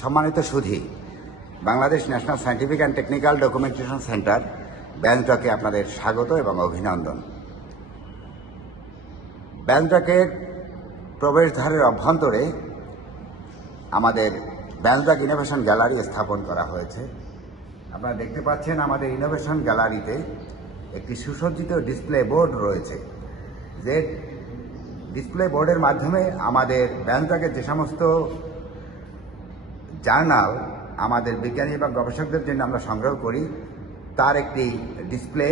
সম্মানিত সুধী, Bangladesh national scientific and technical documentation centre ব্যাংককে আপনাদের স্বাগত এবং অভিনন্দন। ব্যাংককের প্রবেশদ্বারের অভ্যন্তরে আমাদের ব্যাংকক ইনোভেশন গ্যালারি স্থাপন করা হয়েছে। আপনারা দেখতে পাচ্ছেন আমাদের ইনোভেশন গ্যালারিতে একটি সুসজ্জিত ডিসপ্লে বোর্ড রয়েছে। যে ডিসপ্লে বোর্ডের মাধ্যমে আমাদের ব্যাংককের যে সমস্ত জার্নাল আমাদের বিজ্ঞানী এবং গবেষকদের জন্য আমরা সংগ্রহ করি তার একটি ডিসপ্লে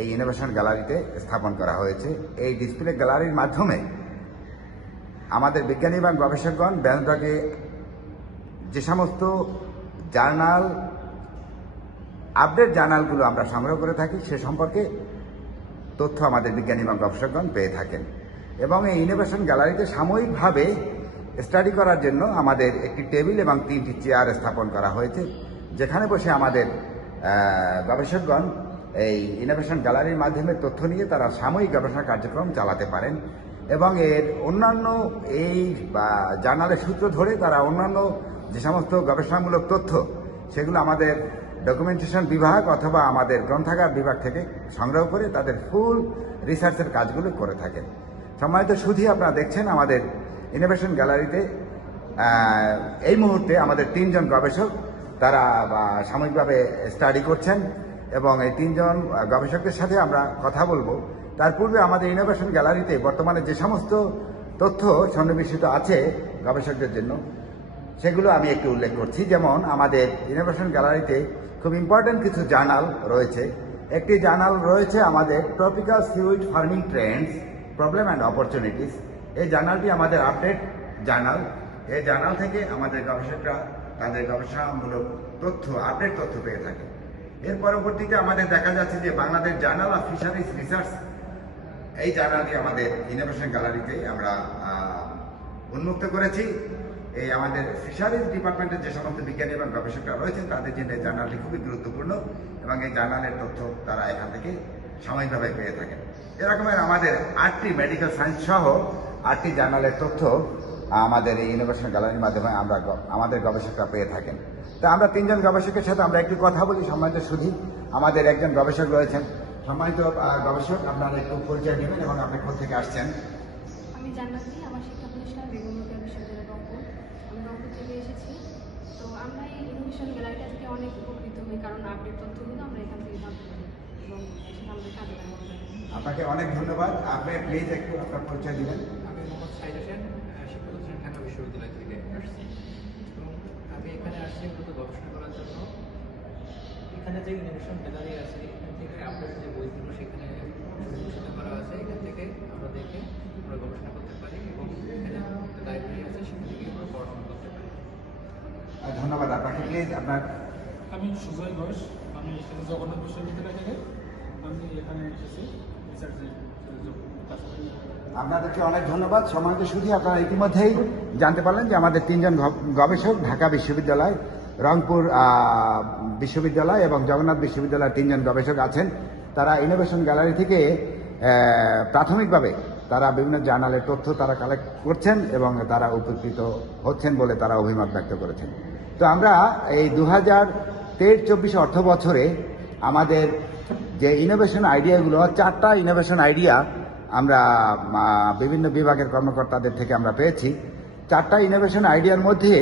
এই ইনোভেশন গ্যালারিতে স্থাপন করা হয়েছে। এই ডিসপ্লে গ্যালারির মাধ্যমে আমাদের বিজ্ঞানী এবং গবেষকগণ ব্যাংককে যে সমস্ত জার্নাল আপডেট জার্নালগুলো আমরা সংগ্রহ করে থাকি সে সম্পর্কে তথ্য আমাদের বিজ্ঞানী এবং গবেষকগণ পেয়ে থাকেন। এবং এই ইনোভেশন গ্যালারিতে সাময়িকভাবে স্টাডি করার জন্য আমাদের একটি টেবিল এবং 3টি চেয়ার স্থাপন করা হয়েছে, যেখানে বসে আমাদের গবেষকগণ এই ইনোভেশন গ্যালারির মাধ্যমে তথ্য নিয়ে তারা সাময়িক গবেষণা কার্যক্রম চালাতে পারেন এবং এর অন্যান্য এই জার্নালের সূত্র ধরে তারা অন্যান্য যে সমস্ত গবেষণামূলক তথ্য সেগুলো আমাদের ডকুমেন্টেশন বিভাগ অথবা আমাদের গ্রন্থাগার বিভাগ থেকে সংগ্রহ করে তাদের ফুল রিসার্চের কাজগুলো করে থাকেন। সম্মানিত সুধী, আপনারা দেখছেন আমাদের ইনোভেশন গ্যালারিতে এই মুহূর্তে আমাদের 3 জন গবেষক তারা সাময়িকভাবে স্টাডি করছেন এবং এই 3 জন গবেষকদের সাথে আমরা কথা বলবো। তার পূর্বে আমাদের ইনোভেশন গ্যালারিতে বর্তমানে যে সমস্ত তথ্য সন্নিবেশিত আছে গবেষকদের জন্য সেগুলো আমি একটু উল্লেখ করছি। যেমন আমাদের ইনোভেশন গ্যালারিতে খুব ইম্পর্টেন্ট কিছু জার্নাল রয়েছে। একটি জার্নাল রয়েছে আমাদের tropical seaweed farming Trends, problem and opportunities. এই জার্নালটি আমাদের আপডেট জার্নাল। এই জার্নাল থেকে আমাদের গবেষকরা তাদের গবেষণামূলক তথ্য আপডেট তথ্য পেয়ে থাকে। এর পরবর্তীতে আমাদের দেখা যাচ্ছে যে Bangladesh journal of fisheries research, এই জার্নালটি আমাদের ইনোভেশন গ্যালারিতে আমরা উন্মুক্ত করেছি। এই আমাদের ফিশারিজ ডিপার্টমেন্টের যে সমস্ত বিজ্ঞানী এবং গবেষকরা রয়েছেন তাদের জন্য এই জার্নালটি খুবই গুরুত্বপূর্ণ এবং এই জার্নালের তথ্য তারা এখান থেকে সাময়িকভাবে পেয়ে থাকেন। এরকমের আমাদের 8টি মেডিকেল সায়েন্স সহ 8টি জার্নালের তথ্য আমাদের এই ইনোভেশন গ্যালারির মাধ্যমে আমরা আমাদের গবেষকরা পেয়ে থাকেন। তো আমরা 3 জন গবেষকের সাথে আমরা একটু কথা বলি। সম্মানিত সুধী, আমাদের একজন গবেষক রয়েছেন। সম্মানিত গবেষক, আপনারা একটু পরিচয় নেবেন এবং আপনি কোথা থেকে আসছেন? আমি জান্নাতি, আমার শিক্ষা প্রতিষ্ঠান বেগম রোকেয়া বিশ্ববিদ্যালয় রংপুর। আমি রংপুর থেকে এসেছি। তো আমরা এই ইনোভেশন গ্যালারিটা থেকে অনেক উপকৃত হই, কারণ আপডেট তথ্যগুলো আমরা এখান থেকে জানতে পারি এবং সেটা আমাদের কাজে লাগে। আপনাকে অনেক ধন্যবাদ। আপনি প্লিজ একটু আপনার পরিচয় দিবেন। আমি মোহাম্মদ সাইদ হোসেন, শিক্ষা প্রতিষ্ঠান ঢাকা বিশ্ববিদ্যালয় থেকে আসছি এবং আমি এখানে আসছি মূলত গবেষণা করার জন্য। এখানে যে ইনোভেশন গ্যালারি আছে এখান থেকে আপডেট যে বইগুলো সেখানে সুসজ্জিত করা আছে, এখান থেকে আমরা দেখে আমরা গবেষণা করতে পারি এবং এখানে লাইব্রেরি আছে সেখান থেকে আমরা পড়াশোনা করতে পারি। ধন্যবাদ আপনাকে। প্লিজ আপনার। আমি সুজয় ঘোষ, আমি জগন্নাথ বিশ্ববিদ্যালয় থেকে আমি এখানে এসেছি রিসার্চের কাছাকাছি। আপনাদেরকে অনেক ধন্যবাদ। সম্মানিত সুধী, আপনারা ইতিমধ্যেই জানতে পারলেন যে আমাদের 3 জন গবেষক ঢাকা বিশ্ববিদ্যালয়, রংপুর বিশ্ববিদ্যালয় এবং জগন্নাথ বিশ্ববিদ্যালয়ের 3 জন গবেষক আছেন। তারা ইনোভেশন গ্যালারি থেকে প্রাথমিকভাবে তারা বিভিন্ন জার্নালের তথ্য তারা কালেক্ট করছেন এবং তারা উপকৃত হচ্ছেন বলে তারা অভিমত ব্যক্ত করেছেন। তো আমরা এই 2023-24 অর্থ বছরে আমাদের যে ইনোভেশন আইডিয়াগুলো 4টা ইনোভেশন আইডিয়া আমরা বিভিন্ন বিভাগের কর্মকর্তাদের থেকে আমরা পেয়েছি। 4টা ইনোভেশন আইডিয়ার মধ্যে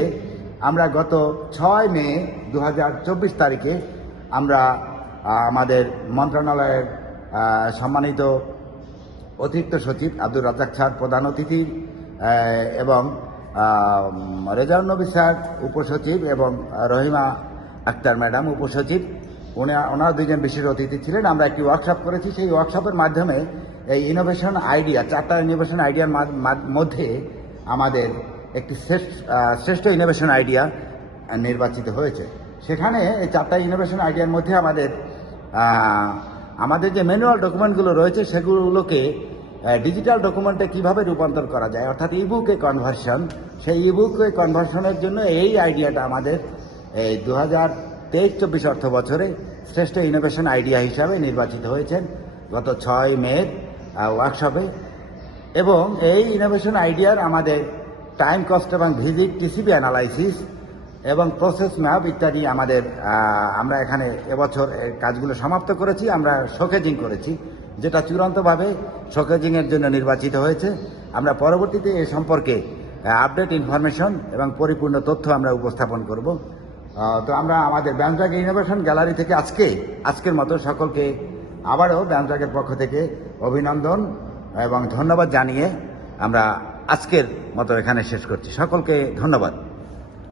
আমরা গত 6 মে 2024 তারিখে আমরা আমাদের মন্ত্রণালয়ের সম্মানিত অতিরিক্ত সচিব আব্দুর রাজ্জাক স্যার প্রধান অতিথি এবং রেজাউল নবী স্যার উপসচিব এবং রহিমা আক্তার ম্যাডাম উপসচিব, ওনারা 2 জন বিশেষ অতিথি ছিলেন। আমরা একটি ওয়ার্কশপ করেছি। সেই ওয়ার্কশপের মাধ্যমে এই ইনোভেশন আইডিয়া 4টা ইনোভেশন আইডিয়ার মধ্যে আমাদের একটি শ্রেষ্ঠ ইনোভেশন আইডিয়া নির্বাচিত হয়েছে। সেখানে এই 4টা ইনোভেশন আইডিয়ার মধ্যে আমাদের যে ম্যানুয়াল ডকুমেন্টগুলো রয়েছে সেগুলোকে ডিজিটাল ডকুমেন্টে কিভাবে রূপান্তর করা যায়, অর্থাৎ ইবুকে কনভার্সন, সেই ইবুকে কনভার্সনের জন্য এই আইডিয়াটা আমাদের এই 2023-24 অর্থ বছরে শ্রেষ্ঠ ইনোভেশন আইডিয়া হিসাবে নির্বাচিত হয়েছেন গত 6 মে ওয়ার্কশপে। এবং এই ইনোভেশন আইডিয়ার আমাদের টাইম কস্ট এবং ভিজিট টিসিবি অ্যানালাইসিস এবং প্রসেস ম্যাপ ইত্যাদি আমাদের আমরা এখানে এবছর এর কাজগুলো সমাপ্ত করেছি। আমরা শোকেজিং করেছি, যেটা চূড়ান্তভাবে শোকেজিংয়ের জন্য নির্বাচিত হয়েছে। আমরা পরবর্তীতে এ সম্পর্কে আপডেট ইনফরমেশন এবং পরিপূর্ণ তথ্য আমরা উপস্থাপন করব। তো আমরা আমাদের ব্যামট্রাক ইনোভেশন গ্যালারি থেকে আজকের মতো সকলকে আবারও ব্যামট্রাকের পক্ষ থেকে অভিনন্দন এবং ধন্যবাদ জানিয়ে আমরা আজকের মতো এখানে শেষ করছি। সকলকে ধন্যবাদ।